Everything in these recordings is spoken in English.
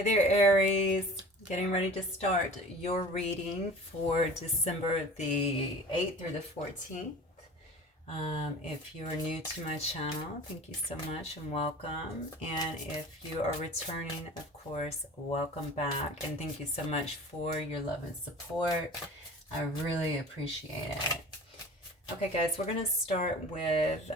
Hey there, Aries. Getting ready to start your reading for December the 8th through the 14th. If you are new to my channel, thank you so much and welcome. And if you are returning, of course, welcome back. And thank you so much for your love and support. I really appreciate it. Okay, guys, we're going to start with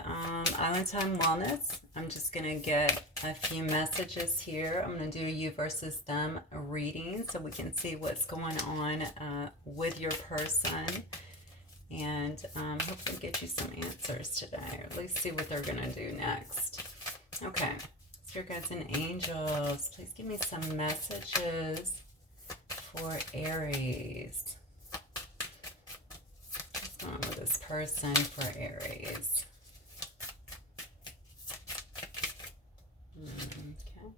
Island Time Wellness. I'm just going to get a few messages here. I'm going to do a you versus them reading so we can see what's going on with your person and hopefully get you some answers today, or at least see what they're going to do next. Okay, so your guys and angels, please give me some messages for Aries. On with this person for Aries. Okay.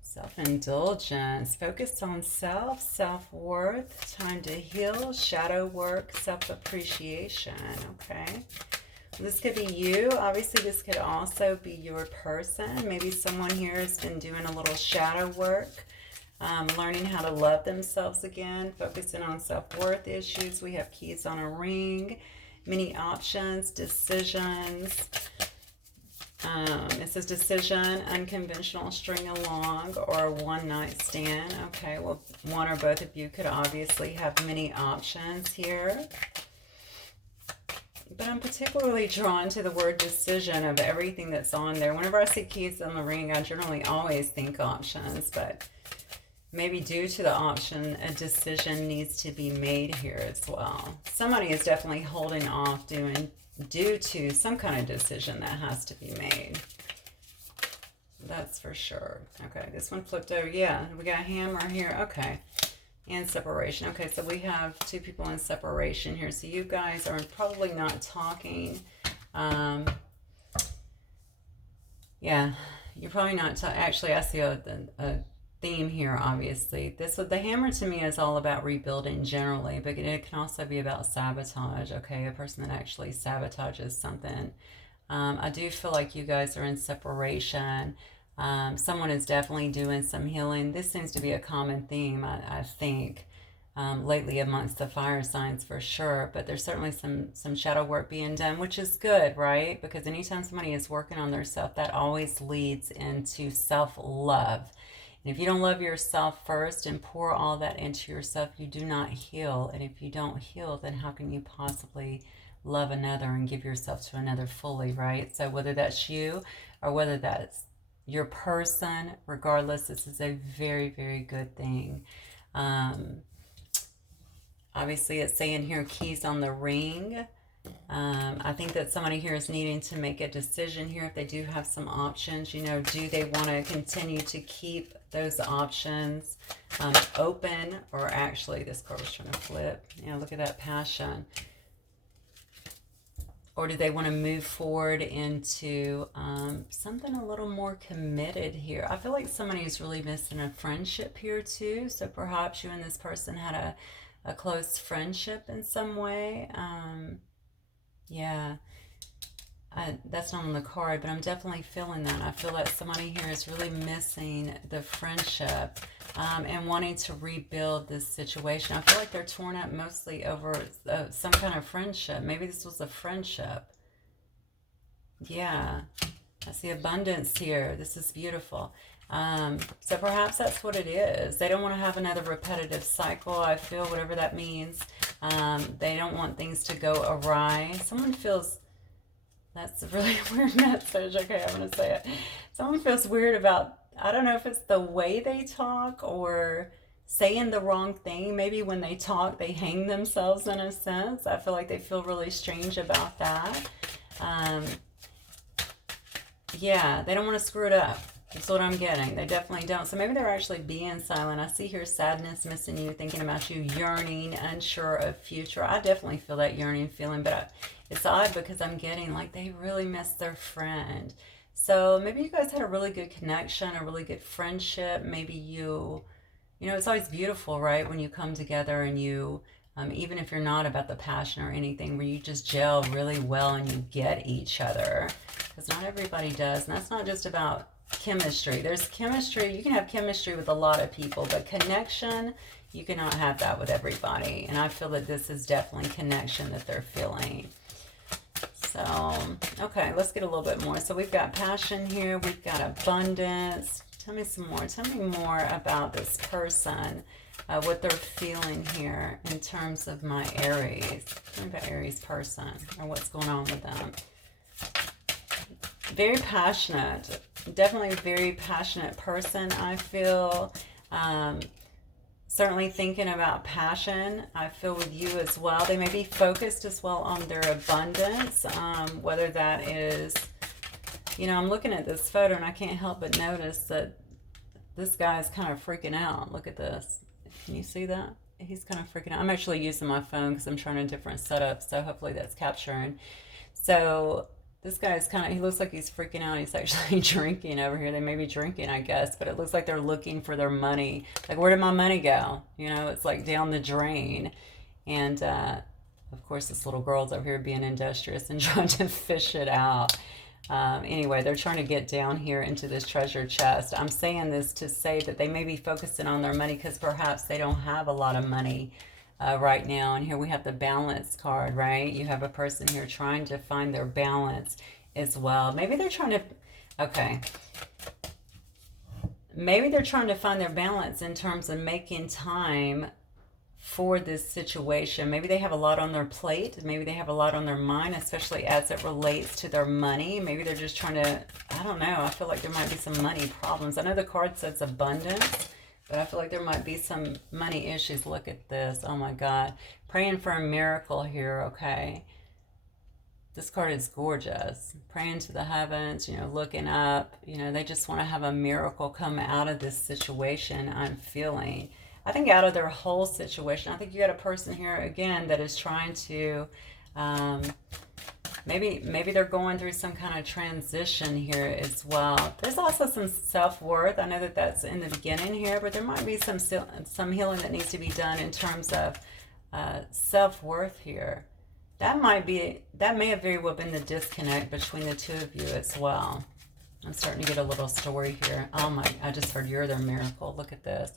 Self-indulgence. Focus on self, self-worth, time to heal, shadow work, self-appreciation. Okay. This could be you. Obviously, this could also be your person. Maybe someone here has been doing a little shadow work. Learning how to love themselves again, focusing on self-worth issues. We have keys on a ring, many options, decisions. It says decision, unconventional, string along, or one night stand. Okay, well, one or both of you could obviously have many options here. But I'm particularly drawn to the word decision of everything that's on there. Whenever I see keys on the ring, I generally always think options, but maybe due to the option, a decision needs to be made here as well. Somebody is definitely holding off due to some kind of decision that has to be made. That's for sure. Okay, this one flipped over. Yeah, we got a hammer here. Okay, and separation. Okay, so we have two people in separation here. So you guys are probably not talking. Yeah, you're probably not actually, I see a theme here, obviously. The hammer to me is all about rebuilding generally, but it can also be about sabotage. Okay, a person that actually sabotages something. I do feel like you guys are in separation. Someone is definitely doing some healing. This seems to be a common theme, I think, lately amongst the fire signs for sure. But there's certainly some shadow work being done, which is good, right? Because anytime somebody is working on their self, that always leads into self-love. And if you don't love yourself first and pour all that into yourself, you do not heal. And if you don't heal, then how can you possibly love another and give yourself to another fully, right? So whether that's you or whether that's your person, regardless, this is a very, very good thing. Obviously, it's saying here, keys on the ring. I think that somebody here is needing to make a decision here if they do have some options. You know, do they want to continue to keep those options open, or actually, this card was trying to flip. You know, look at that passion. Or do they want to move forward into something a little more committed here? I feel like somebody is really missing a friendship here too. So perhaps you and this person had a close friendship in some way. Yeah, that's not on the card, but I'm definitely feeling that. I feel like somebody here is really missing the friendship and wanting to rebuild this situation. I feel like they're torn up mostly over some kind of friendship. Maybe this was a friendship. Yeah, I see abundance here. This is beautiful. So perhaps that's what it is. They don't want to have another repetitive cycle, I feel, whatever that means. They don't want things to go awry. Someone feels, that's a really weird message. Okay, I'm going to say it. Someone feels weird about, I don't know if it's the way they talk or saying the wrong thing. Maybe when they talk, they hang themselves in a sense. I feel like they feel really strange about that. Yeah, they don't want to screw it up. That's what I'm getting. They definitely don't. So maybe they're actually being silent. I see here sadness, missing you, thinking about you, yearning, unsure of future. I definitely feel that yearning feeling, but it's odd because I'm getting like they really miss their friend. So maybe you guys had a really good connection, a really good friendship. Maybe you know, it's always beautiful, right? When you come together and you, even if you're not about the passion or anything, where you just gel really well and you get each other. Because not everybody does. And that's not just about chemistry. There's chemistry. You can have chemistry with a lot of people, but connection, you cannot have that with everybody. And I feel that this is definitely connection that they're feeling. So, okay, let's get a little bit more. So we've got passion here. We've got abundance. Tell me some more. Tell me more about this person, what they're feeling here in terms of my Aries. Tell me about Aries person or what's going on with them. Very passionate. Definitely a very passionate person, I feel. Certainly thinking about passion, I feel, with you as well. They may be focused as well on their abundance, whether that is, you know, I'm looking at this photo and I can't help but notice that this guy is kind of freaking out. Look at this. Can you see that? He's kind of freaking out. I'm actually using my phone because I'm trying a different setup, so hopefully that's capturing. So this guy is kind of, he looks like he's freaking out. He's actually drinking over here. They may be drinking, I guess, but it looks like they're looking for their money. Like, where did my money go? You know, it's like down the drain. And, of course, this little girl's over here being industrious and trying to fish it out. Anyway, they're trying to get down here into this treasure chest. I'm saying this to say that they may be focusing on their money because perhaps they don't have a lot of money right now. And here we have the balance card, right? You have a person here trying to find their balance as well. Maybe they're trying to, okay. Maybe they're trying to find their balance in terms of making time for this situation. Maybe they have a lot on their plate. Maybe they have a lot on their mind, especially as it relates to their money. Maybe they're just trying to, I don't know. I feel like there might be some money problems. I know the card says abundance, but I feel like there might be some money issues. Look at this. Oh my God. Praying for a miracle here, okay? This card is gorgeous. Praying to the heavens, you know, looking up. You know, they just want to have a miracle come out of this situation, I'm feeling. I think out of their whole situation. I think you got a person here, again, that is trying to, maybe they're going through some kind of transition here as well. There's also some self-worth. I know that that's in the beginning here, but there might be some healing that needs to be done in terms of self-worth here. That may have very well been the disconnect between the two of you as well. I'm starting to get a little story here. Oh my, I just heard you're their miracle. Look at this.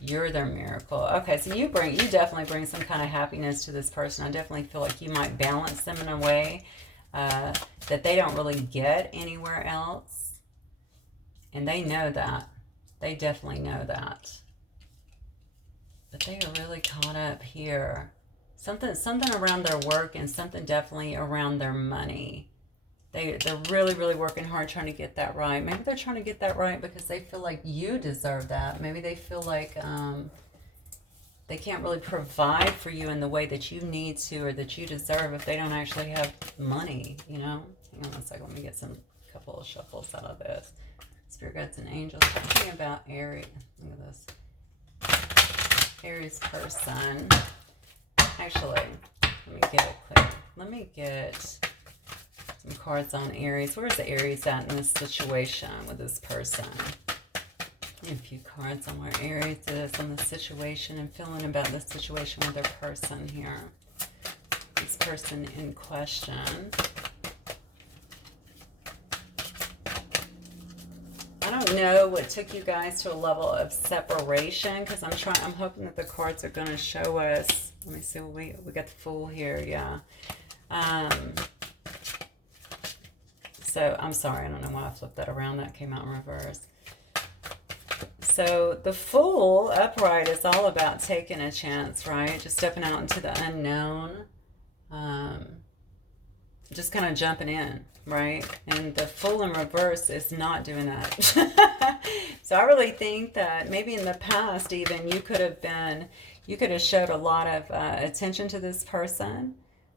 You're their miracle. Okay, so you definitely bring some kind of happiness to this person. I definitely feel like you might balance them in a way that they don't really get anywhere else. And they know that. They definitely know that. But they are really caught up here. Something around their work and something definitely around their money. They're really, really working hard trying to get that right. Maybe they're trying to get that right because they feel like you deserve that. Maybe they feel like they can't really provide for you in the way that you need to or that you deserve if they don't actually have money, you know? Hang on a second. Let me get a couple of shuffles out of this. Spirit guides and angels. Talking about Aries. Look at this. Aries person. Actually, let me get it clear. Let me get some cards on Aries. Where's the Aries at in this situation with this person? A few cards on where Aries is on the situation and feeling about the situation with their person here. This person in question. I don't know what took you guys to a level of separation because I'm hoping that the cards are going to show us. Let me see what we got the Fool here, yeah. So I'm sorry, I don't know why I flipped that around. That came out in reverse. So the Fool upright is all about taking a chance, right? Just stepping out into the unknown. Just kind of jumping in, right? And the Fool in reverse is not doing that. So I really think that maybe in the past even you could have showed a lot of attention to this person.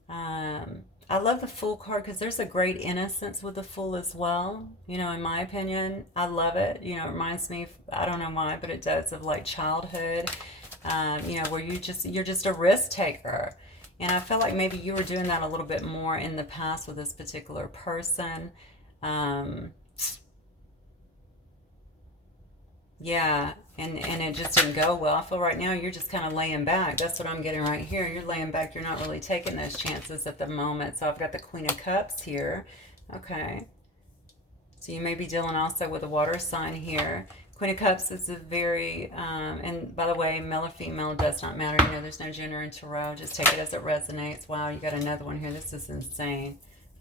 I love the Fool card because there's a great innocence with the Fool as well. You know, in my opinion, I love it. You know, it reminds me, I don't know why, but it does, of like childhood, you know, where you're just a risk taker. And I felt like maybe you were doing that a little bit more in the past with this particular person. Yeah, and it just didn't go well. I feel right now you're just kind of laying back. That's what I'm getting right here. You're laying back. You're not really taking those chances at the moment. So I've got the Queen of Cups here. Okay. So you may be dealing also with a water sign here. Queen of Cups is a very, and by the way, male or female does not matter. You know, there's no gender in tarot. Just take it as it resonates. Wow, you got another one here. This is insane.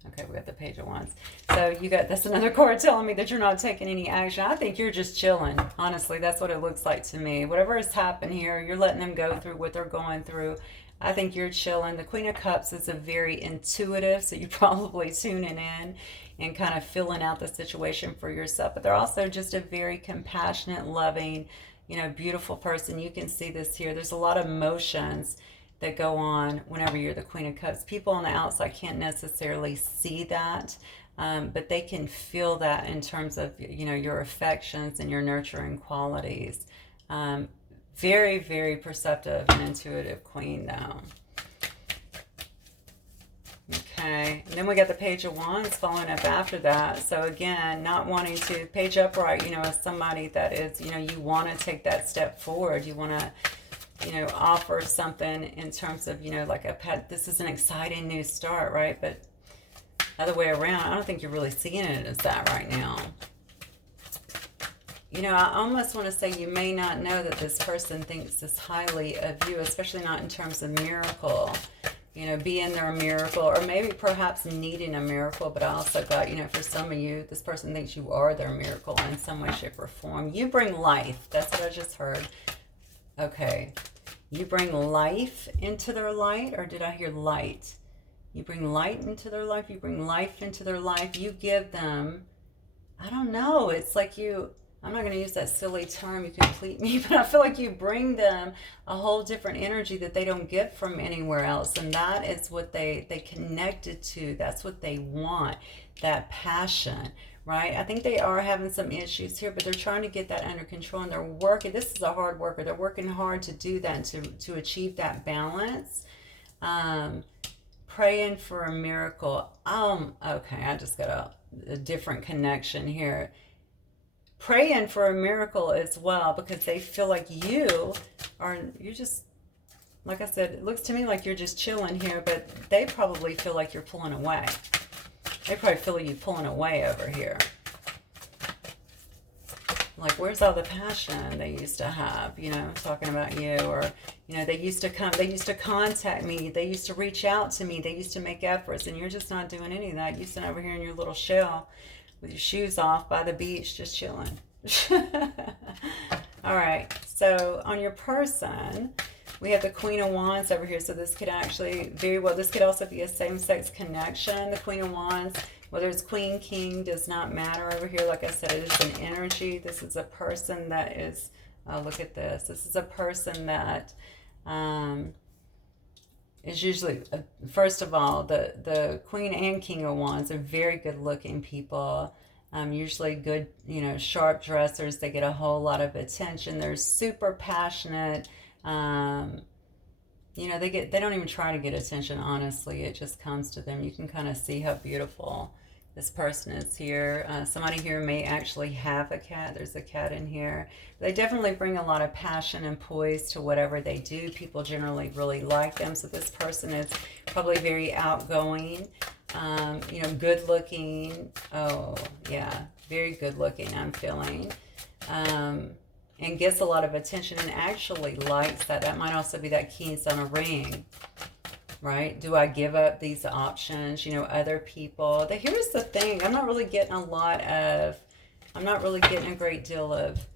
Okay, we got the Page of Wands. So you got, that's another card telling me that you're not taking any action. I think you're just chilling. Honestly, that's what it looks like to me. Whatever has happened here, you're letting them go through what they're going through. I think you're chilling. The Queen of Cups is a very intuitive, so you're probably tuning in and kind of filling out the situation for yourself. But they're also just a very compassionate, loving, you know, beautiful person. You can see this here. There's a lot of emotions that go on whenever you're the Queen of Cups. People on the outside can't necessarily see that, but they can feel that in terms of, you know, your affections and your nurturing qualities. Very, very perceptive and intuitive queen, though. Okay, and then we got the Page of Wands following up after that. So again, not wanting to, Page upright, you know, as somebody that is, you know, you want to take that step forward. You want to, you know, offer something in terms of, you know, like a pet. This is an exciting new start, right? But other way around, I don't think you're really seeing it as that right now. You know, I almost want to say you may not know that this person thinks this highly of you, especially not in terms of miracle, you know, being their miracle, or maybe perhaps needing a miracle. But I also got, you know, for some of you, this person thinks you are their miracle in some way, shape, or form. You bring life. That's what I just heard. Okay. You bring life into their light, or did I hear light? You bring light into their life. You bring life into their life. You give them, I don't know, it's like you, I'm not going to use that silly term, you complete me, but I feel like you bring them a whole different energy that they don't get from anywhere else. And that is what they connected to. That's what they want, that passion, right? I think they are having some issues here, but they're trying to get that under control, and they're working. This is a hard worker. They're working hard to do that, to achieve that balance. Praying for a miracle. Okay, I just got a different connection here. Praying for a miracle as well, because they feel like you're just, like I said, it looks to me like you're just chilling here, but they probably feel like you're pulling away. They probably feel you pulling away over here. Like, where's all the passion they used to have, you know, talking about you, or, you know, they used to contact me, they used to reach out to me, they used to make efforts, and you're just not doing any of that. You sit over here in your little shell with your shoes off by the beach, just chilling. All right, so on your person, we have the Queen of Wands over here. So this could actually very well, this could also be a same-sex connection. The Queen of Wands, whether it's Queen, King, does not matter over here. Like I said, it is an energy. This is a person that is, look at this. This is a person that is usually, first of all, the Queen and King of Wands are very good-looking people. Usually good, you know, sharp dressers. They get a whole lot of attention. They're super passionate. You know, they don't even try to get attention, honestly. It just comes to them. You can kind of see how beautiful this person is here. Somebody here may actually have a cat. There's a cat in here. They definitely bring a lot of passion and poise to whatever they do. People generally really like them. So this person is probably very outgoing, you know, good looking. Oh, yeah, very good looking, I'm feeling. And gets a lot of attention and actually likes that. That might also be that keys on a ring, right? Do I give up these options? You know, other people. Here's the thing. I'm not really getting a great deal of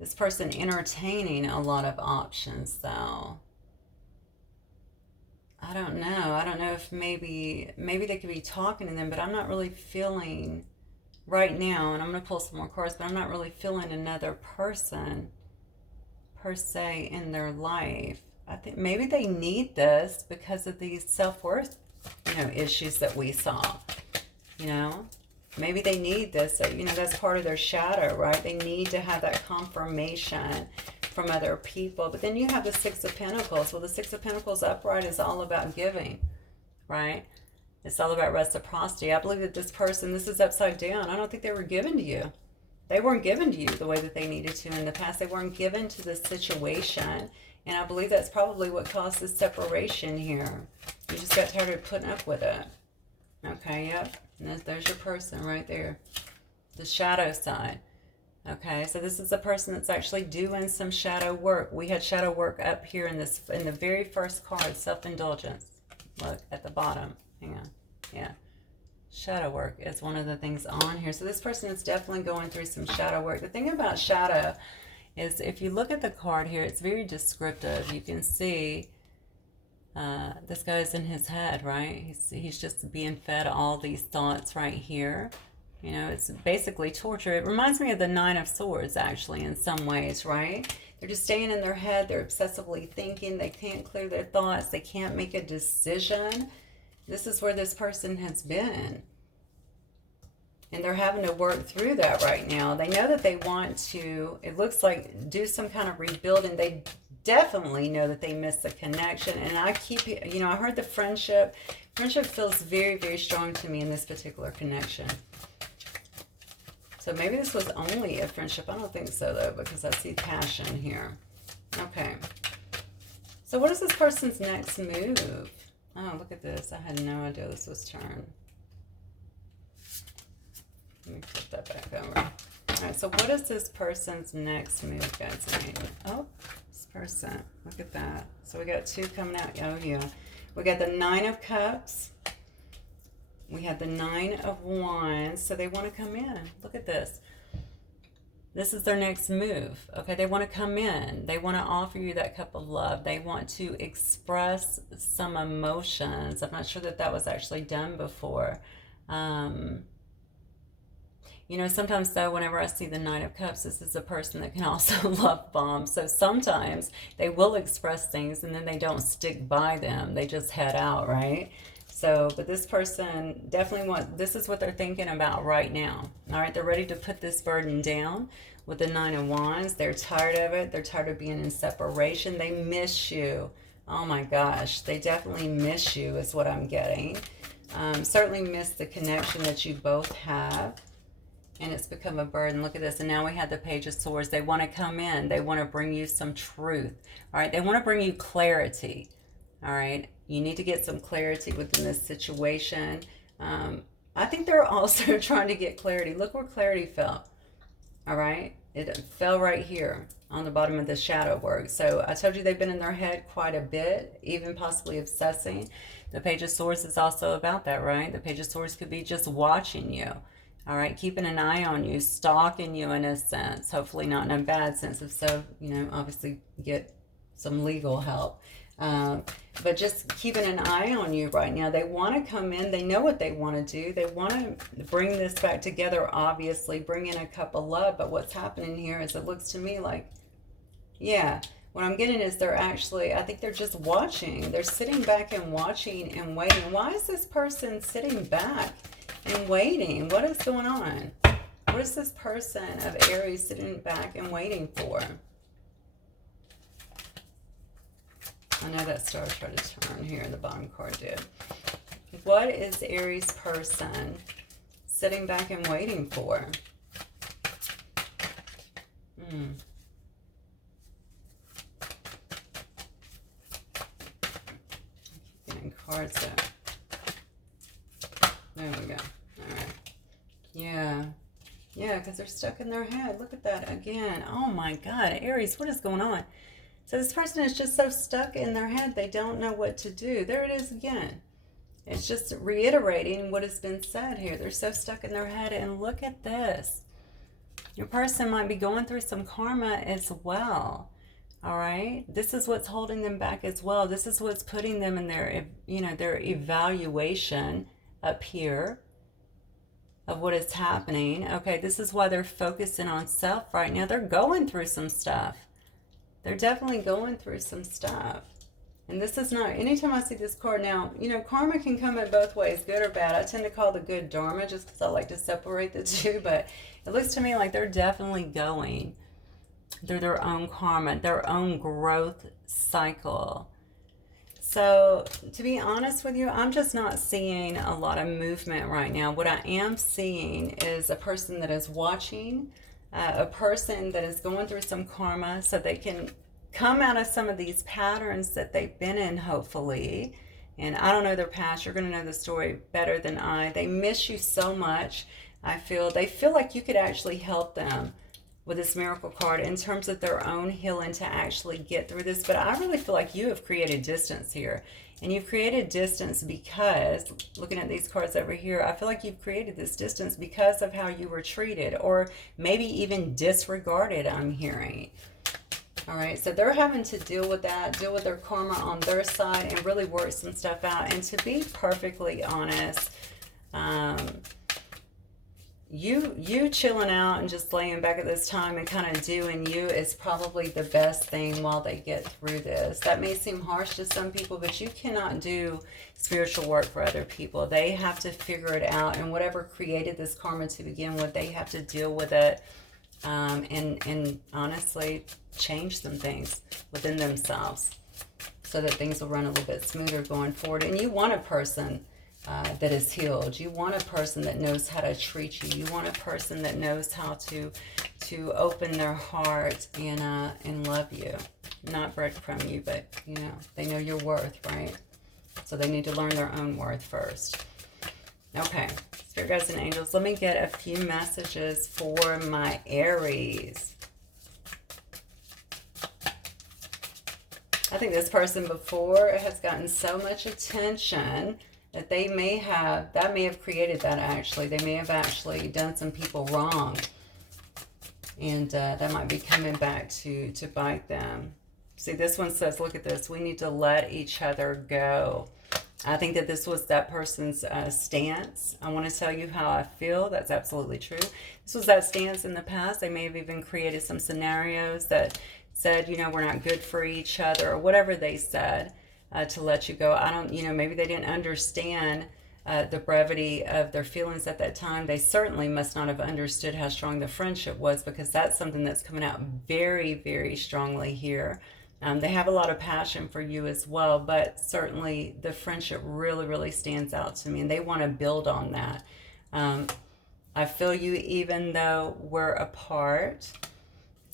this person entertaining a lot of options, though. I don't know. I don't know if maybe they could be talking to them, but I'm not really feeling right now, and I'm going to pull some more cards, but I'm not really feeling another person per se in their life. I think maybe they need this because of these self-worth, you know, issues that we saw, you know. Maybe they need this. So, you know, that's part of their shadow, right? They need to have that confirmation from other people. But then you have the Six of Pentacles. Well, the Six of Pentacles upright is all about giving, right? It's all about reciprocity. I believe that this person, this is upside down. I don't think they were given to you. They weren't given to you the way that they needed to in the past. They weren't given to this situation. And I believe that's probably what caused this separation here. You just got tired of putting up with it. Okay, yep. And there's your person right there. the shadow side. Okay, so this is a person that's actually doing some shadow work. We had shadow work up here in this, in the very first card, self-indulgence. Look at the bottom. Hang on. Yeah. Shadow work is one of the things on here. So this person is definitely going through some shadow work. The thing about shadow is if you look at the card here, it's very descriptive. You can see this guy's in his head, right? He's just being fed all these thoughts right here. You know, it's basically torture. It reminds me of the Nine of Swords, actually, in some ways, right? They're just staying in their head. They're obsessively thinking. They can't clear their thoughts. They can't make a decision. This is where this person has been. And they're having to work through that right now. They know that they want to, it looks like, do some kind of rebuilding. They definitely know that they missed the connection. And I keep, you know, I heard the friendship. Friendship feels very, very strong to me in this particular connection. So maybe this was only a friendship. I don't think so, though, because I see passion here. Okay. So what is this person's next move? Oh, look at this. I had no idea this was turned. Let me flip that back over. All right, so what is this person's next move, guys? Oh, this person. Look at that. So we got two coming out. Oh, yeah. We got the Nine of Cups. We had the Nine of Wands. So they want to come in. Look at this. This is their next move. Okay, they want to come in. They want to offer you that cup of love. They want to express some emotions. I'm not sure that that was actually done before. You know, sometimes though, whenever I see the Nine of Cups, this is a person that can also love bomb. So sometimes they will express things and then they don't stick by them. They just head out, right? So, but this person definitely this is what they're thinking about right now. All right, they're ready to put this burden down with the Nine of Wands. They're tired of it. They're tired of being in separation. They miss you. Oh my gosh, they definitely miss you is what I'm getting. Certainly miss the connection that you both have. And it's become a burden. Look at this. And now we have the Page of Swords. They want to come in. They want to bring you some truth. All right. They want to bring you clarity. All right. You need to get some clarity within this situation. I think they're also trying to get clarity. Look where clarity fell. All right. It fell right here on the bottom of the shadow work. So I told you they've been in their head quite a bit, even possibly obsessing. The Page of Swords is also about that, right? The Page of Swords could be just watching you. All right, keeping an eye on you, stalking you in a sense, hopefully not in a bad sense. If so, you know, obviously get some legal help. But just keeping an eye on you right now. They want to come in. They know what they want to do. They want to bring this back together, obviously, bring in a cup of love. But what's happening here is it looks to me like, yeah, what I'm getting is they're actually, I think they're just watching. They're sitting back and watching and waiting. Why is this person sitting back and waiting? What is going on? What is this person of Aries sitting back and waiting for? I know that star tried to turn here. The bottom card did. What is Aries person sitting back and waiting for? Getting cards out. There we go. All right. Yeah. Yeah, because they're stuck in their head. Look at that again. Oh my God, Aries, what is going on? So this person is just so stuck in their head, they don't know what to do. There it is again. It's just reiterating what has been said here. They're so stuck in their head. And look at this. Your person might be going through some karma as well. All right. This is what's holding them back as well. This is what's putting them in their, you know, their evaluation up here of what is happening. Okay. This is why they're focusing on self right now. They're going through some stuff. They're definitely going through some stuff. And this is not, anytime I see this card now, you know, karma can come in both ways, good or bad. I tend to call the good dharma just because I like to separate the two, but it looks to me like they're definitely going through their own karma, their own growth cycle. So to be honest with you, I'm just not seeing a lot of movement right now. What I am seeing is a person that is watching, a person that is going through some karma so they can come out of some of these patterns that they've been in, hopefully. And I don't know their past. You're going to know the story better than I. They miss you so much. They feel like you could actually help them with this miracle card in terms of their own healing to actually get through this. But I really feel like you have created distance here. And you've created distance because, looking at these cards over here, I feel like you've created this distance because of how you were treated, or maybe even disregarded, I'm hearing. All right, so they're having to deal with that, deal with their karma on their side, and really work some stuff out. And to be perfectly honest, you chilling out and just laying back at this time and kind of doing you is probably the best thing while they get through this. That may seem harsh to some people, but you cannot do spiritual work for other people. They have to figure it out, and whatever created this karma to begin with, they have to deal with it, and honestly change some things within themselves so that things will run a little bit smoother going forward. And you want a person that is healed. You want a person that knows how to treat you. You want a person that knows how to open their heart and love you, not break from you, but you know they know your worth, right? So they need to learn their own worth first. Okay, Spirit Guides and Angels, let me get a few messages for my Aries. I think this person before has gotten so much attention that that may have created that actually. They may have actually done some people wrong. And that might be coming back to bite them. See, this one says, look at this, we need to let each other go. I think that this was that person's stance. I want to tell you how I feel. That's absolutely true. This was that stance in the past. They may have even created some scenarios that said, you know, we're not good for each other, or whatever they said. To let you go. I don't, you know, maybe they didn't understand the brevity of their feelings at that time. They certainly must not have understood how strong the friendship was, because that's something that's coming out very, very strongly here. They have a lot of passion for you as well, but certainly the friendship really, really stands out to me, and they want to build on that. I feel you even though we're apart.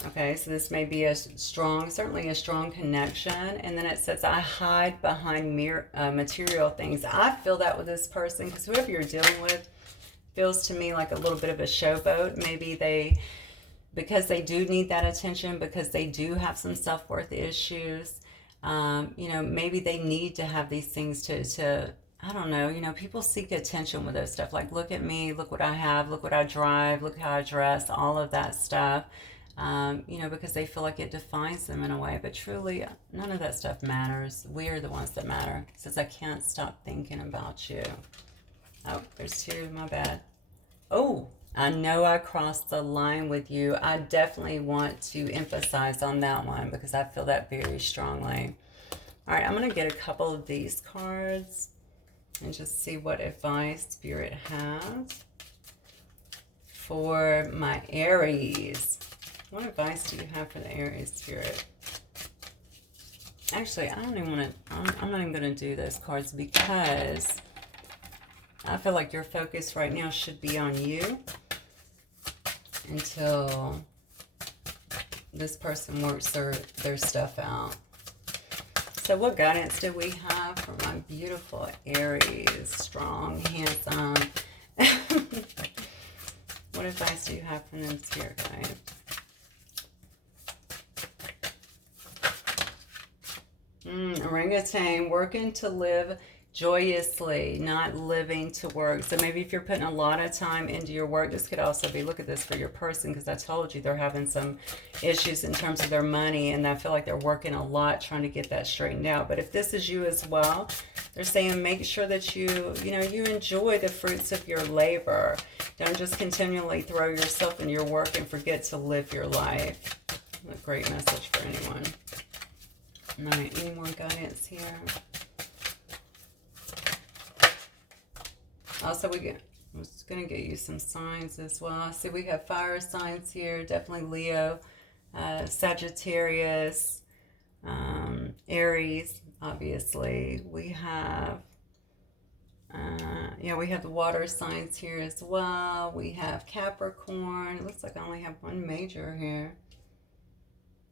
Okay, so this may be certainly a strong connection. And then it says, I hide behind material things. I feel that with this person, because whoever you're dealing with feels to me like a little bit of a showboat. Maybe because they do need that attention, because they do have some self-worth issues, you know, maybe they need to have these things to I don't know, you know, people seek attention with those stuff. Like, look at me, look what I have, look what I drive, look how I dress, all of that stuff. You know, because they feel like it defines them in a way. But truly, none of that stuff matters. We are the ones that matter. It says, I can't stop thinking about you. Oh, there's two. My bad. Oh, I know I crossed the line with you. I definitely want to emphasize on that one, because I feel that very strongly. All right, I'm going to get a couple of these cards and just see what advice Spirit has for my Aries. What advice do you have for the Aries, Spirit? Actually, I don't even want to, I'm not even going to do those cards, because I feel like your focus right now should be on you until this person works their stuff out. So what guidance do we have for my beautiful Aries? Strong, handsome. What advice do you have for them, Spirit guide? Orangutan, working to live joyously, not living to work. So maybe if you're putting a lot of time into your work, this could also be, look at this for your person, because I told you they're having some issues in terms of their money, and I feel like they're working a lot trying to get that straightened out. But if this is you as well, they're saying make sure that you enjoy the fruits of your labor. Don't just continually throw yourself in your work and forget to live your life. A great message for anyone. All right, any more guidance here? Also, I'm just going to get you some signs as well. See, we have fire signs here. Definitely Leo, Sagittarius, Aries, obviously. We have, we have the water signs here as well. We have Capricorn. It looks like I only have one major here.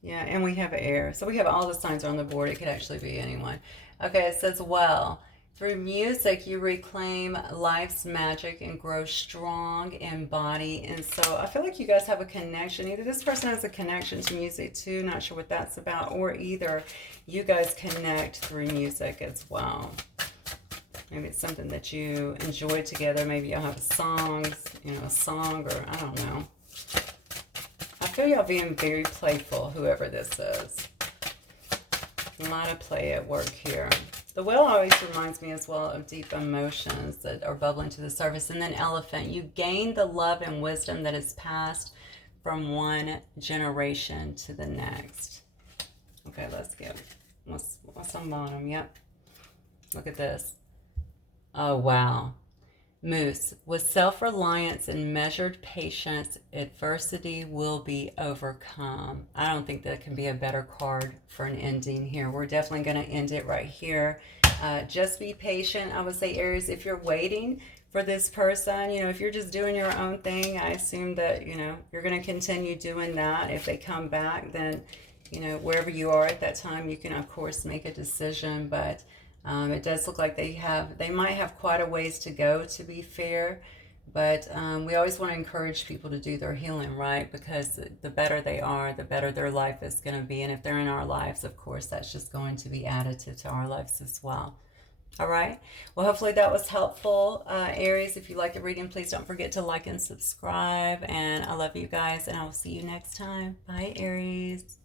Yeah, and we have air. So we have all the signs on the board. It could actually be anyone. Okay, it says, well, Through music, you reclaim life's magic and grow strong in body. And so I feel like you guys have a connection. Either this person has a connection to music too, not sure what that's about, or either you guys connect through music as well. Maybe it's something that you enjoy together. Maybe y'all have songs, a song, or I don't know. I feel y'all being very playful, whoever this is. A lot of play at work here. The whale always reminds me as well of deep emotions that are bubbling to the surface. And then elephant, you gain the love and wisdom that is passed from one generation to the next. Okay, let's get what's on bottom. Yep. Look at this. Oh, wow. Moose, with self-reliance and measured patience, adversity will be overcome. I don't think that can be a better card for an ending here. We're definitely going to end it right here. Just be patient. I would say, Aries, if you're waiting for this person, if you're just doing your own thing, I assume that, you're going to continue doing that. If they come back, then, wherever you are at that time, you can, of course, make a decision. But it does look like they might have quite a ways to go, to be fair. But we always want to encourage people to do their healing, right? Because the better they are, the better their life is going to be. And if they're in our lives, of course, that's just going to be additive to our lives as well. All right. Well, hopefully that was helpful. Aries, if you like the reading, please don't forget to like and subscribe. And I love you guys, and I will see you next time. Bye, Aries.